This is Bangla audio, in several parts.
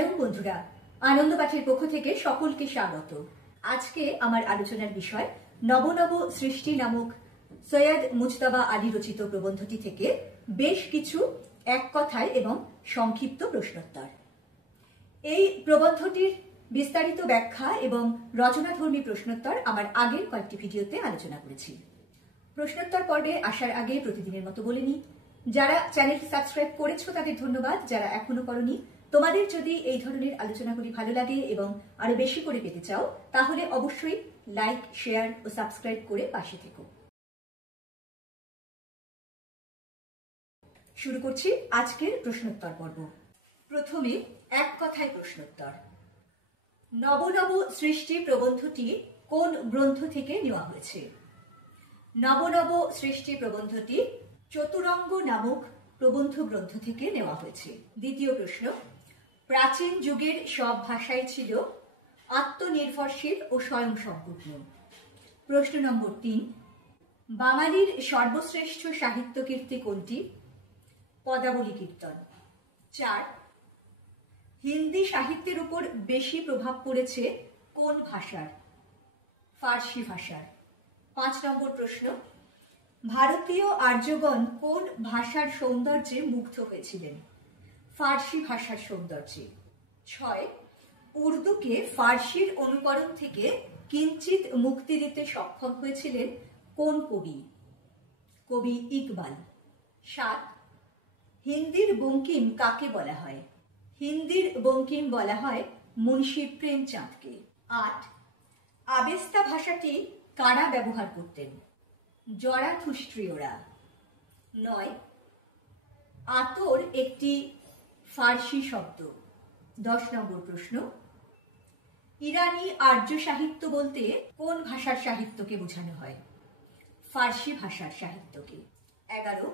শ্যালম বন্ধুরা, আনন্দ পাঠের পক্ষ থেকে সকলকে স্বাগত। আজকে আমার আলোচনার বিষয় নব নব সৃষ্টি নামক সৈয়দ মুজতবা আলী রচিত প্রবন্ধটি থেকে বেশ কিছু এক কথায় এবং সংক্ষিপ্ত প্রশ্নোত্তর। এই প্রবন্ধটির বিস্তারিত ব্যাখ্যা এবং রচনাধর্মী প্রশ্নোত্তর আমার আগের কয়েকটি ভিডিওতে আলোচনা করেছি। প্রশ্নোত্তর পর্বে আসার আগে প্রতিদিনের মতো বলে নিই, যারা চ্যানেলটি সাবস্ক্রাইব করেছো তাদের ধন্যবাদ, যারা এখনো করনি তোমাদের যদি এই ধরনের আলোচনাগুলি ভালো লাগে এবং আরো বেশি করে পেতে চাও তাহলে অবশ্যই লাইক, শেয়ার ও সাবস্ক্রাইব করে পাশে থেকো। শুরু করছি আজকের প্রশ্নোত্তর পর্ব। প্রথমে এক কথায় প্রশ্নোত্তর। নব নব সৃষ্টি প্রবন্ধটি কোন গ্রন্থ থেকে নেওয়া হয়েছে? নব নব সৃষ্টি প্রবন্ধটি চতুরঙ্গ নামক প্রবন্ধ গ্রন্থ থেকে নেওয়া হয়েছে। দ্বিতীয় প্রশ্ন, প্রাচীন যুগের সব ভাষাই ছিল আত্মনির্ভরশীল ও স্বয়ংসম্পূর্ণ। প্রশ্ন নম্বর 3, বাঙালির সর্বশ্রেষ্ঠ সাহিত্য কীর্তি কোনটি? পদাবলী কীর্তন। 4, হিন্দি সাহিত্যের উপর বেশি প্রভাব পড়েছে কোন ভাষার? ফার্সি ভাষার। 5 নম্বর প্রশ্ন, ভারতীয় আর্যগণ কোন ভাষার সৌন্দর্যে মুগ্ধ হয়েছিলেন? ফার্সি ভাষার সৌন্দর্যে। 6, উর্দুকে ফার্সির অনুকরণ থেকে কিঞ্চিত মুক্তি দিতে সক্ষম হয়েছিলেন কোন কবি? কবি ইকবাল। 7, হিন্দির বঙ্কিম কাকে বলা হয়? হিন্দির বঙ্কিম বলা হয় মুন্সি প্রেমচাঁদকে। 8, আবেস্তা ভাষাটি কারা ব্যবহার করতেন? জরাথুস্ট্রীয়রা। 9, আতর একটি ফার্সি শব্দ। 10 নম্বর প্রশ্ন, ইরানি আর্য সাহিত্য বলতে কোন ভাষার সাহিত্যকে বোঝানো হয়? ফার্সি ভাষার সাহিত্যকে। 11,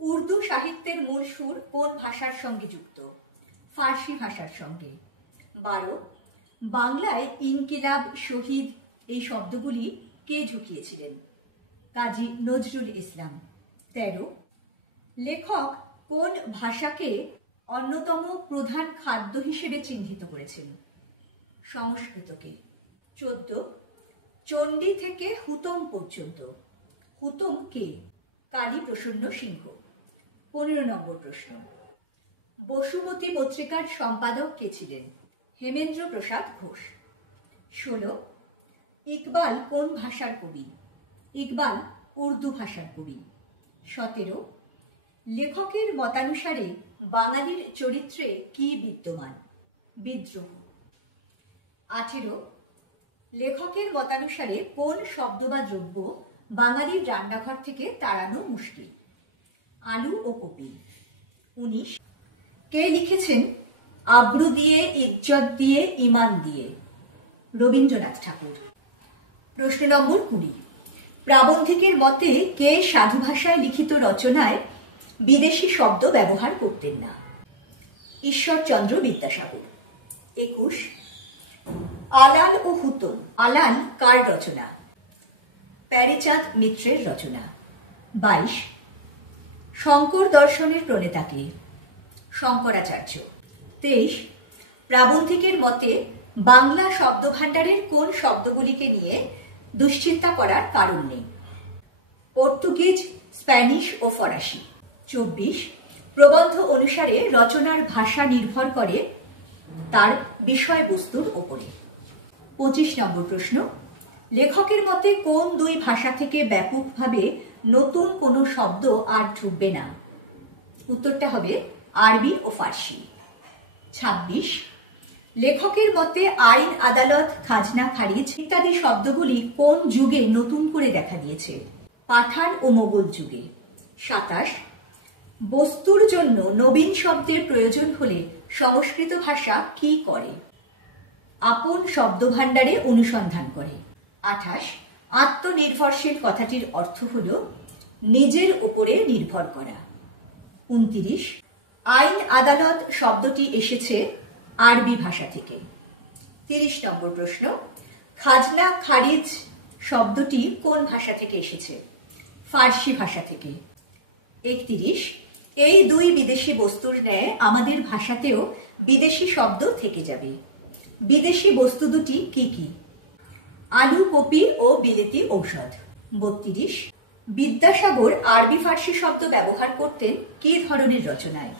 উর্দু সাহিত্যের মূল সুর কোন ভাষার সঙ্গে যুক্ত? ফার্সি ভাষার সঙ্গে। 12, বাংলায় ইনকিলাব, শহীদ এই শব্দগুলি কে ঢুকিয়েছিলেন? কাজী নজরুল ইসলাম। 13, লেখক কোন ভাষাকে অন্যতম প্রধান খাদ্য হিসেবে চিহ্নিত করেছেন? সংস্কৃতকে। 14, চণ্ডী থেকে হুতম পর্যন্ত হুতম কে? কালী প্রসন্ন সিংহ। 15 নম্বর প্রশ্ন, বসুমতী পত্রিকার সম্পাদক কে ছিলেন? হেমেন্দ্র প্রসাদ ঘোষ। 16, ইকবাল কোন ভাষার কবি? ইকবাল উর্দু ভাষার কবি। 17, লেখকের মতানুসারে বাঙালির চরিত্রে কি বিদ্যমান? বিদ্রোহ। 18, লেখকের মতানুসারে কোন শব্দ বা দ্রব্য বাঙালির রান্নাঘর থেকে তাড়ানো মুশকিল? আলু ও কপি। 19, কে লিখেছেন আব্রু দিয়ে, ইজ্জত দিয়ে, ইমান দিয়ে? রবীন্দ্রনাথ ঠাকুর। প্রশ্ন নম্বর 20, প্রাবন্ধিকের মতে কে সাধু ভাষায় লিখিত রচনায় বিদেশি শব্দ ব্যবহার করতেন না? ঈশ্বরচন্দ্র বিদ্যাসাগর। 21, আলাল ও হুতম। আলাল কার রচনা? প্যারীচাঁদ মিত্রের রচনা। 22, শঙ্কর দর্শনের প্রণেতা কে? শঙ্করাচার্য। 23, প্রাবন্ধিকের মতে বাংলা শব্দভাণ্ডারের কোন শব্দগুলিকে নিয়ে দুশ্চিন্তা করার কারণ নেই? পর্তুগিজ, স্প্যানিশ ও ফরাসি। 24, প্রবন্ধ অনুসারে রচনার ভাষা নির্ভর করে তার বিষয়বস্তুর ওপরে। 25 নম্বর প্রশ্ন, লেখকের মতে কোন দুই ভাষা থেকে ব্যাপকভাবে নতুন কোনো শব্দ আর ঢুকবে না? উত্তরটা হবে আরবি ও ফার্সি। 26, লেখকের মতে আইন, আদালত, খাজনা, খারিজ ইত্যাদি শব্দগুলি কোন যুগে নতুন করে দেখা দিয়েছে? পাঠান ও মোগল যুগে। 27, বস্তুর জন্য নবীন শব্দের প্রয়োজন হলে সংস্কৃত ভাষা কি করে? আপন শব্দভাণ্ডারে অনুসন্ধান করে। 28, আত্মনির্ভরশীল কথাটির অর্থ হল নিজের উপরে নির্ভর করা। 29, আইন, আদালত শব্দটি এসেছে আরবি ভাষা থেকে। 30 নম্বর প্রশ্ন, খাজনা, খারিজ শব্দটি কোন ভাষা থেকে এসেছে? ফার্সি ভাষা থেকে। 31, এই দুই বিদেশি বস্তুর ন্যায় আমাদের ভাষাতেও বিদেশি শব্দ থেকে যাবে। বিদেশি বস্তু দুটি কি কি? আলু, কপি ও বিলেতি ঔষধ। 32, বিদ্যাসাগর আরবি ফার্সি শব্দ ব্যবহার করতেন কি ধরনের রচনায়?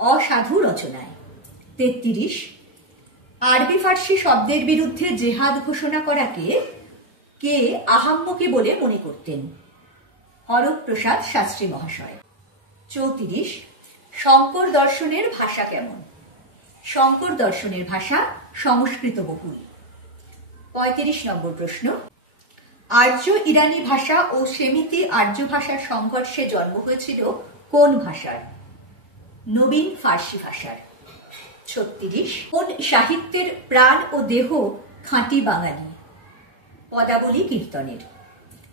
অসাধু রচনায়। 33, আরবি ফার্সি শব্দের বিরুদ্ধে জেহাদ ঘোষণা করাকে কে আহাম্মকি বলে মনে করতেন? হরপ্রসাদ শাস্ত্রী মহাশয়। 34, শঙ্কর দর্শনের ভাষা কেমন? শঙ্কর দর্শনের ভাষা সংস্কৃত বহুল। 35 নম্বর প্রশ্ন, আর্য ইরানি ভাষা ও সেমিতি আর্য ভাষার সংঘর্ষে জন্ম হয়েছিল কোন ভাষার? নবীন ফার্সি ভাষার। 36, কোন সাহিত্যের প্রাণ ও দেহ খাঁটি বাঙালি? পদাবলী কীর্তনের।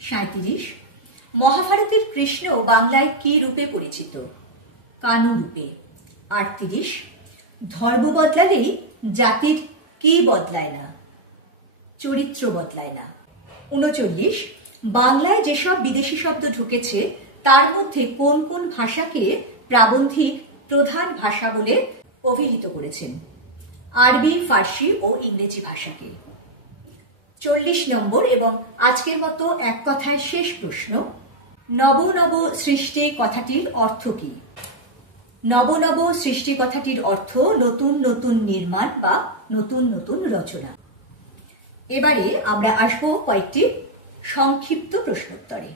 37, মহাভারতের কৃষ্ণ বাংলায় কি রূপে পরিচিত? কানু রূপে। 38, ধর্ম বদলালেই জাতির কি বদলায় না? চরিত্র বদলায় না। 39, বাংলায় যেসব বিদেশি শব্দ ঢুকেছে তার মধ্যে কোন কোন ভাষাকে প্রাবন্ধিক প্রধান ভাষা বলে অভিহিত করেছেন? আরবি, ফার্সি ও ইংরেজি ভাষাকে। 40 নম্বর এবং আজকের মতো এক কথায় শেষ প্রশ্ন, নব নব সৃষ্টি কথাটির অর্থ কি? নব নব সৃষ্টি কথাটির অর্থ নতুন নতুন নির্মাণ বা নতুন নতুন রচনা। এবারে আমরা আসবো কয়েকটি সংক্ষিপ্ত প্রশ্নোত্তরে।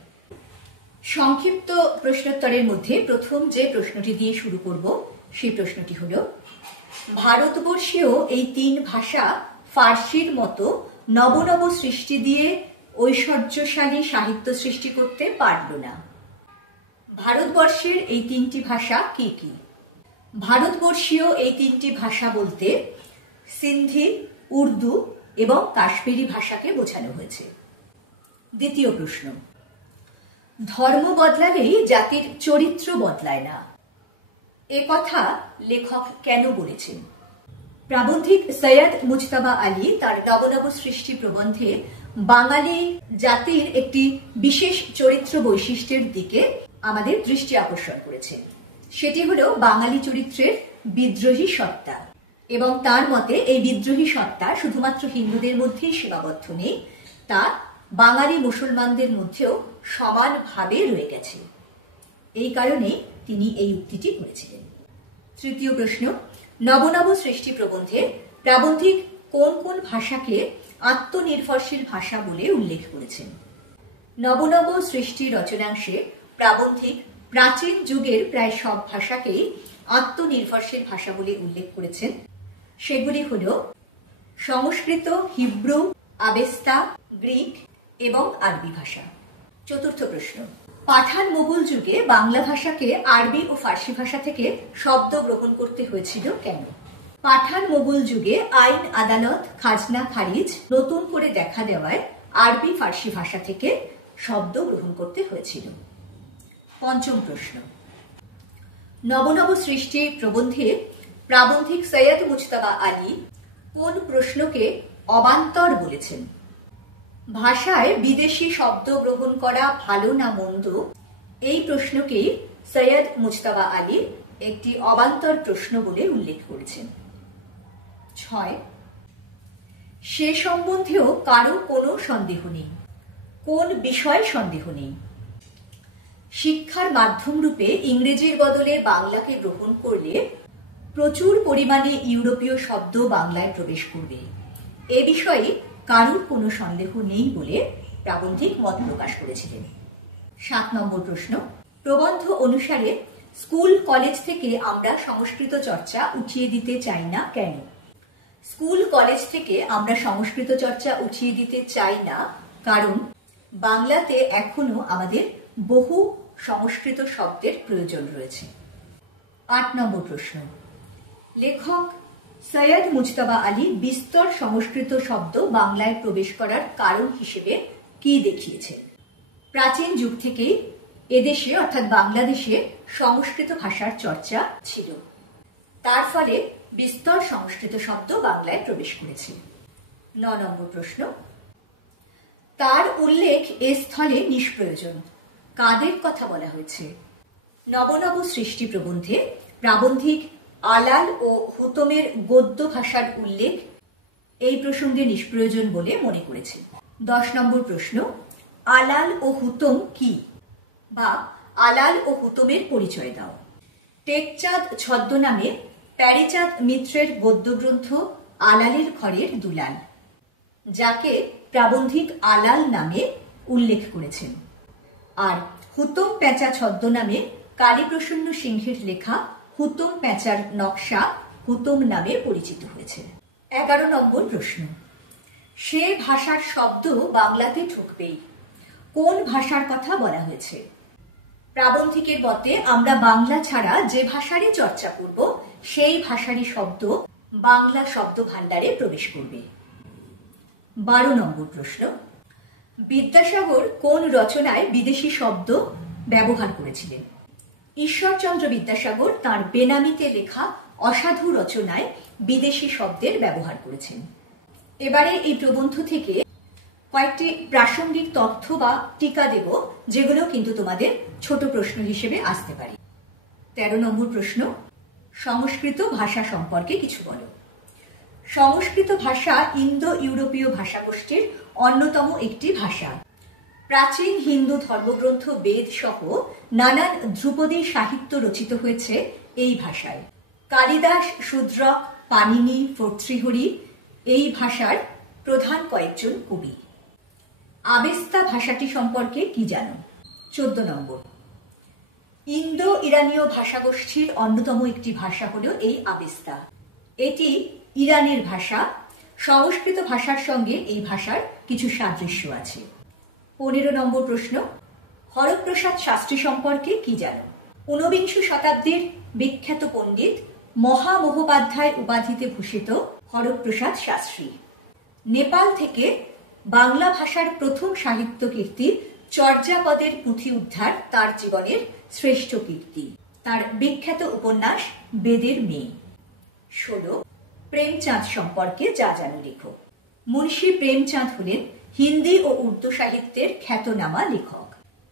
সংক্ষিপ্ত প্রশ্নোত্তরের মধ্যে প্রথম যে প্রশ্নটি দিয়ে শুরু করব সেই প্রশ্নটি হল, ভারতবর্ষীয় এই 3 ভাষা ফার্সির মতো নবনব সৃষ্টি দিয়ে ঐশ্বর্যশালী সাহিত্য সৃষ্টি করতে পারল না। ভারতবর্ষের এই 3টি ভাষা কি কি? ভারতবর্ষীয় এই 3টি ভাষা বলতে সিন্ধি, উর্দু এবং কাশ্মীরি ভাষাকে বোঝানো হয়েছে। দ্বিতীয় প্রশ্ন, ধর্ম বদলালেই জাতির চরিত্র বদলায় না, এ কথা লেখক কেন বলেছেন? প্রাবন্ধিক সৈয়দ মুজতবা আলী তার নবনব সৃষ্টি প্রবন্ধে বাঙালি জাতির একটি বিশেষ চরিত্র বৈশিষ্ট্যের দিকে আমাদের দৃষ্টি আকর্ষণ করেছেন। সেটি হলো বাঙালি চরিত্রের বিদ্রোহী সত্তা, এবং তার মতে এই বিদ্রোহী সত্তা শুধুমাত্র হিন্দুদের মধ্যেই সীমাবদ্ধ নেই, তা বাঙালি মুসলমানদের মধ্যেও সমানভাবে রয়ে গেছে। এই কারণে তিনি এই উক্তিটি করেছিলেন। তৃতীয় প্রশ্ন, নবনব সৃষ্টি প্রবন্ধে প্রাবন্ধিক কোন কোন ভাষাকে আত্মনির্ভরশীল ভাষা বলে উল্লেখ করেছেন? নবনব সৃষ্টি রচনাংশে প্রাবন্ধিক প্রাচীন যুগের প্রায় সব ভাষাকেই আত্মনির্ভরশীল ভাষা বলে উল্লেখ করেছেন। সেগুলি হল সংস্কৃত, হিব্রু, আবেস্তা, গ্রিক এবং আরবি ভাষা। চতুর্থ প্রশ্ন, পাঠান মোগল যুগে বাংলা ভাষাকে আরবি ও ফার্সি ভাষা থেকে শব্দ গ্রহণ করতে হয়েছিল কেন? পাঠান মোগল যুগে আইন, আদালত, খাজনা, খারিজ নতুন করে দেখা দেওয়ায় আরবি ফার্সি ভাষা থেকে শব্দ গ্রহণ করতে হয়েছিল। পঞ্চম প্রশ্ন, নবনব সৃষ্টি প্রবন্ধে প্রাবন্ধিক সৈয়দ মুজতবা আলী কোন প্রশ্নকে অবান্তর বলেছেন? ভাষায় বিদেশি শব্দ গ্রহণ করা ভালো না মন্দ, এই প্রশ্নকেই সৈয়দ মুজতবা আলী একটি অবান্তর প্রশ্ন বলে উল্লেখ করেছেন। 6, সে সম্বন্ধেও কারো কোনো সন্দেহ নেই, কোন বিষয়ে সন্দেহ নেই? শিক্ষার মাধ্যম রূপে ইংরেজির বদলে বাংলাকে গ্রহণ করলে প্রচুর পরিমাণে ইউরোপীয় শব্দ বাংলায় প্রবেশ করবে, এ বিষয়ে কারোর কোনো সন্দেহ নেই বলে প্রাবন্ধিক মত প্রকাশ করেছিলেন। 7 নম্বর প্রশ্ন, প্রবন্ধ অনুসারে স্কুল কলেজ থেকে আমরা সংস্কৃত চর্চা উঠিয়ে দিতে চাই না কেন? স্কুল কলেজ থেকে আমরা সংস্কৃত চর্চা উঠিয়ে দিতে চাই না কারণ বাংলাতে এখনো আমাদের বহু সংস্কৃত শব্দের প্রয়োজন রয়েছে। 8 নম্বর প্রশ্ন, লেখক সৈয়দ মুজতবা আলী বিস্তর সংস্কৃত শব্দ বাংলায় প্রবেশ করার কারণ হিসেবে কি দেখিয়েছেন? প্রাচীন যুগ থেকেই এদেশে অর্থাৎ বাংলাদেশে সংস্কৃত ভাষার চর্চা ছিল, তার ফলে বিস্তর সংস্কৃত শব্দ বাংলায় প্রবেশ করেছে। 9 নম্বর প্রশ্ন, তার উল্লেখ এ স্থলে নিষ্প্রয়োজন, কাদের কথা বলা হয়েছে? নবনব সৃষ্টি প্রবন্ধে প্রাবন্ধিক আলাল ও হুতমের গদ্য ভাষার উল্লেখ এই প্রসঙ্গে নিষ্প্রয়োজন বলে মনে করেছে। 10 নম্বর প্রশ্ন, আলাল ও হুতম কি, বা আলাল ও হুতমের পরিচয় দাও। টেকচাঁদ ছদ্মনামে প্যারীচাঁদ মিত্রের গদ্যগ্রন্থ আলালের ঘরের দুলাল, যাকে প্রাবন্ধিক আলাল নামে উল্লেখ করেছেন। আর হুতম প্যাঁচা ছদ্মনামে কালীপ্রসন্ন সিংহের লেখা হুতম প্যাঁচার নকশা হুতম নামে পরিচিত হয়েছে। 11 নম্বর প্রশ্ন, সে ভাষার শব্দ বাংলাতে ঢুকবেই, কোন ভাষার কথা বলা হয়েছে? প্রাবন্ধিকের মতে আমরা বাংলা ছাড়া যে ভাষারই চর্চা করব সেই ভাষারই শব্দ বাংলা শব্দ ভাণ্ডারে প্রবেশ করবে। 12 নম্বর প্রশ্ন, বিদ্যাসাগর কোন রচনায় বিদেশি শব্দ ব্যবহার করেছিলেন? ঈশ্বরচন্দ্র বিদ্যাসাগর তাঁর বেনামিতে লেখা অসাধু রচনায় বিদেশি শব্দের ব্যবহার করেছেন। এবারে এই প্রবন্ধ থেকে কয়েকটি প্রাসঙ্গিক তথ্য বা টিকা দেব, যেগুলো কিন্তু তোমাদের ছোট প্রশ্ন হিসেবে আসতে পারে। 13 নম্বর প্রশ্ন, সংস্কৃত ভাষা সম্পর্কে কিছু বলো। সংস্কৃত ভাষা ইন্দো ইউরোপীয় ভাষাগোষ্ঠীর অন্যতম একটি ভাষা। প্রাচীন হিন্দু ধর্মগ্রন্থ বেদ সহ নানান ধ্রুপদী সাহিত্য রচিত হয়েছে এই ভাষায়। কালিদাস, শূদ্রক, পাণিনি, ভর্তৃহরি এই ভাষার প্রধান কয়েকজন কবি। আবেস্তা ভাষাটি সম্পর্কে কি জানো? 14 নম্বর, ইন্দো ইরানীয় ভাষাগোষ্ঠীর অন্যতম একটি ভাষা হলো এই আবেস্তা। এটি ইরানের ভাষা। সংস্কৃত ভাষার সঙ্গে এই ভাষার কিছু সাদৃশ্য আছে। 15 নম্বর প্রশ্ন, হরপ্রসাদ শাস্ত্রী সম্পর্কে কি জানো? 19বিংশ শতাব্দীর বিখ্যাত পণ্ডিত মহামহোপাধ্যায় উপাধিতে ভূষিত হরপ্রসাদ শাস্ত্রী। নেপাল থেকে বাংলা ভাষার প্রথম সাহিত্য কীর্তি চর্যাপদের পুঁথি উদ্ধার তার জীবনের শ্রেষ্ঠ কীর্তি। তার বিখ্যাত উপন্যাস বেদের মেয়ে। 16, প্রেমচাঁদ সম্পর্কে যা জানো লেখো। মুন্সী প্রেমচাঁদ হলেন হিন্দি ও উর্দু সাহিত্যের খ্যাতনামা লেখক।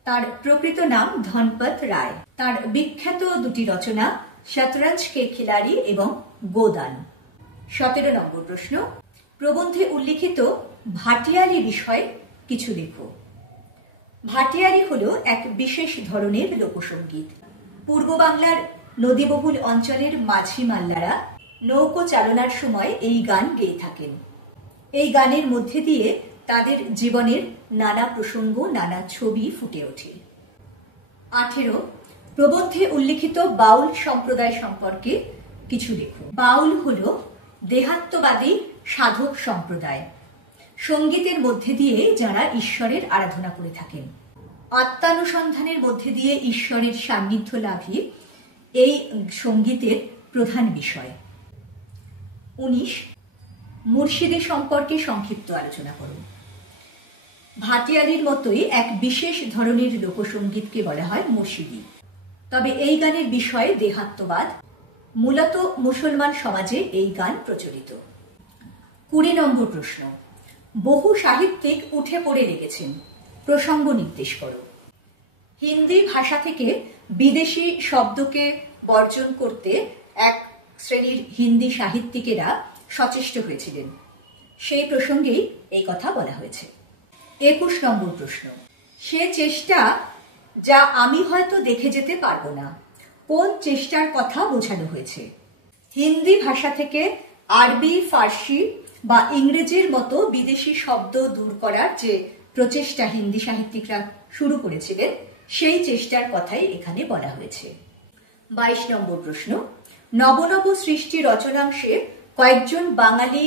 তার প্রকৃত নাম ধনপত রায়। তার বিখ্যাত দুটি রচনা শতরঞ্জ কে খিলাড়ি এবং গোদান। 17 নম্বর প্রশ্ন, প্রবন্ধে উল্লিখিত ভাটিয়ালি বিষয়ে কিছু লেখো। ভাটিয়ালি হলো এক বিশেষ ধরনের লোকসঙ্গীত। পূর্ব বাংলার নদীবহুল অঞ্চলের মাঝি মাল্লারা নৌকো চালনার সময় এই গান গেয়ে থাকেন। এই গানের মধ্যে দিয়ে তাদের জীবনের নানা প্রসঙ্গ, নানা ছবি ফুটে ওঠে। 18, প্রবন্ধে উল্লিখিত বাউল সম্প্রদায় সম্পর্কে কিছু লেখো। বাউল হলো দেহাত্মবাদী সাধক সম্প্রদায়। সঙ্গীতের মধ্যে দিয়ে যারা ঈশ্বরের আরাধনা করে থাকেন। আত্মানুসন্ধানের মধ্যে দিয়ে ঈশ্বরের সান্নিধ্য লাভই এই সঙ্গীতের প্রধান বিষয়। 19, মুর্শিদি সম্পর্কে সংক্ষিপ্ত আলোচনা করুন। ভাটিয়ালির মতোই এক বিশেষ ধরনের লোকসঙ্গীতকে বলা হয় মুর্শিদি। তবে এই গানের বিষয় দেহাত্মবাদ। মূলত মুসলমান সমাজে এই গান প্রচলিত। 20 নম্বর প্রশ্ন, বহু সাহিত্যিক উঠে পড়ে লেগেছেন, প্রসঙ্গ নির্দেশ করো। হিন্দি ভাষা থেকে বিদেশি শব্দকে বর্জন করতে এক শ্রেণীর হিন্দি সাহিত্যিকেরা সচেষ্ট হয়েছিলেন, সেই প্রসঙ্গেই এই কথা বলা হয়েছে। 21 নম্বর প্রশ্ন, সে চেষ্টা যা আমি হয়তো দেখে যেতে পারবো না, কোন চেষ্টার কথা বোঝানো হয়েছে? হিন্দি ভাষা থেকে আরবি, ফার্সি বা ইংরেজির মতো বিদেশি শব্দ দূর করার যে প্রচেষ্টা হিন্দি সাহিত্যিকরা শুরু করেছিলেন, সেই চেষ্টার কথাই এখানে বলা হয়েছে। 22 নম্বর প্রশ্ন, নবনব সৃষ্টি রচনাংশে কয়েকজন বাঙালি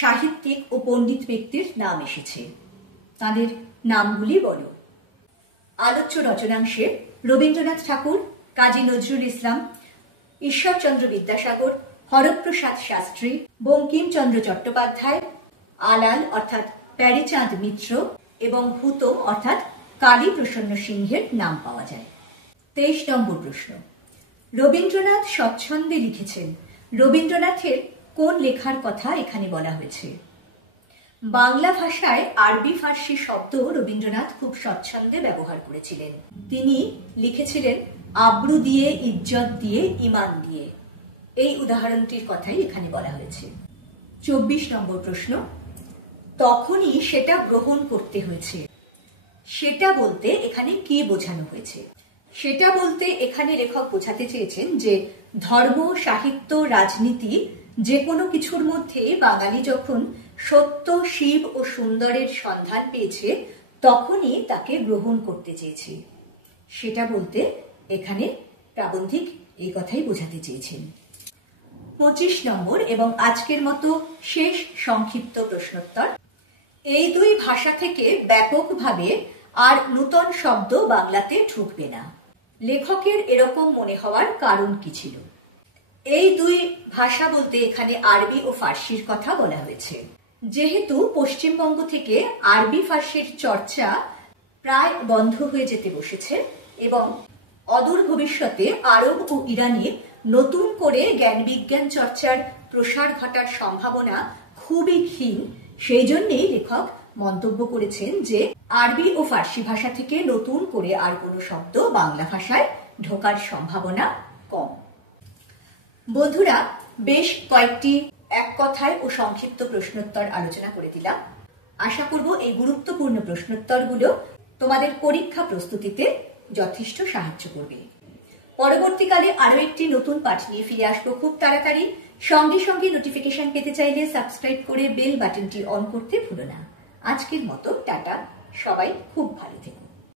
সাহিত্যিক ও পণ্ডিত ব্যক্তির নাম এসেছে, তাদের নামগুলি বলো। আলোচ্য রচনাংশে রবীন্দ্রনাথ ঠাকুর, কাজী নজরুল ইসলাম, ঈশ্বরচন্দ্র বিদ্যাসাগর, হরপ্রসাদ শাস্ত্রী, বঙ্কিমচন্দ্র চট্টোপাধ্যায়, আলাল অর্থাৎ প্যারীচাঁদ মিত্র এবং হুতম অর্থাৎ কালীপ্রসন্ন সিংহের নাম পাওয়া যায়। 23 নম্বর প্রশ্ন, রবীন্দ্রনাথ স্বচ্ছন্দে লিখেছেন, রবীন্দ্রনাথের কোন লেখার কথা এখানে বলা হয়েছে? বাংলা ভাষায় আরবি, ফার্সি শব্দ রবীন্দ্রনাথ খুব স্বচ্ছন্দে ব্যবহার করেছিলেন। তিনি লিখেছিলেন আব্রু দিয়ে, ইজ্জত দিয়ে, ইমান দিয়ে। এই উদাহরণটির কথাই এখানে বলা হয়েছে। 24 নম্বর প্রশ্ন, তখনই সেটা গ্রহণ করতে হয়েছে। সেটা বলতে এখানে কি বোঝানো হয়েছে? সেটা বলতে এখানে লেখক বোঝাতে চেয়েছেন যে ধর্ম, সাহিত্য, রাজনীতি যে কোনো কিছুর মধ্যে বাঙালি যখন সত্য, শিব ও সুন্দরের সন্ধান পেয়েছে তখনই তাকে গ্রহণ করতে চেয়েছে। সেটা বলতে এখানে প্রাবন্ধিক এই কথাই বোঝাতে চেয়েছেন। 25 নম্বর এবং আজকের মতো শেষ সংক্ষিপ্ত প্রশ্নোত্তর। এই দুই ভাষা থেকে ব্যাপকভাবে আর নূতন শব্দ বাংলাতে ঢুকবে না। লেখকের এরকম মনে হওয়ার কারণ কি ছিল? এই দুই ভাষা বলতে এখানে আরবি ও ফার্সির কথা বলা হয়েছে। যেহেতু পশ্চিমবঙ্গ থেকে আরবি ফার্সির চর্চা প্রায় বন্ধ হয়ে যেতে বসেছে এবং অদূর ভবিষ্যতে আরব ও ইরানে নতুন করে জ্ঞান বিজ্ঞান চর্চার প্রসার ঘটার সম্ভাবনা খুবই ক্ষীণ, সেই জন্যেই লেখক মন্তব্য করেছেন যে আরবি ও ফার্সি ভাষা থেকে নতুন করে আর কোনো শব্দ বাংলা ভাষায় ঢোকার সম্ভাবনা কম। বন্ধুরা, বেশ কয়েকটি এক কথায় ও সংক্ষিপ্ত প্রশ্নোত্তর আলোচনা করে দিলাম। আশা করব এই গুরুত্বপূর্ণ প্রশ্নোত্তরগুলো তোমাদের পরীক্ষা প্রস্তুতিতে যথেষ্ট সাহায্য করবে। পরবর্তীকালে আরো একটি নতুন পাঠ নিয়ে ফিরে আসবো খুব তাড়াতাড়ি। সঙ্গে সঙ্গে নোটিফিকেশন পেতে চাইলে সাবস্ক্রাইব করে বেল বাটনটি অন করতে ভুলো না। আজকের মতো টাটা, সবাই খুব ভালো থেকো।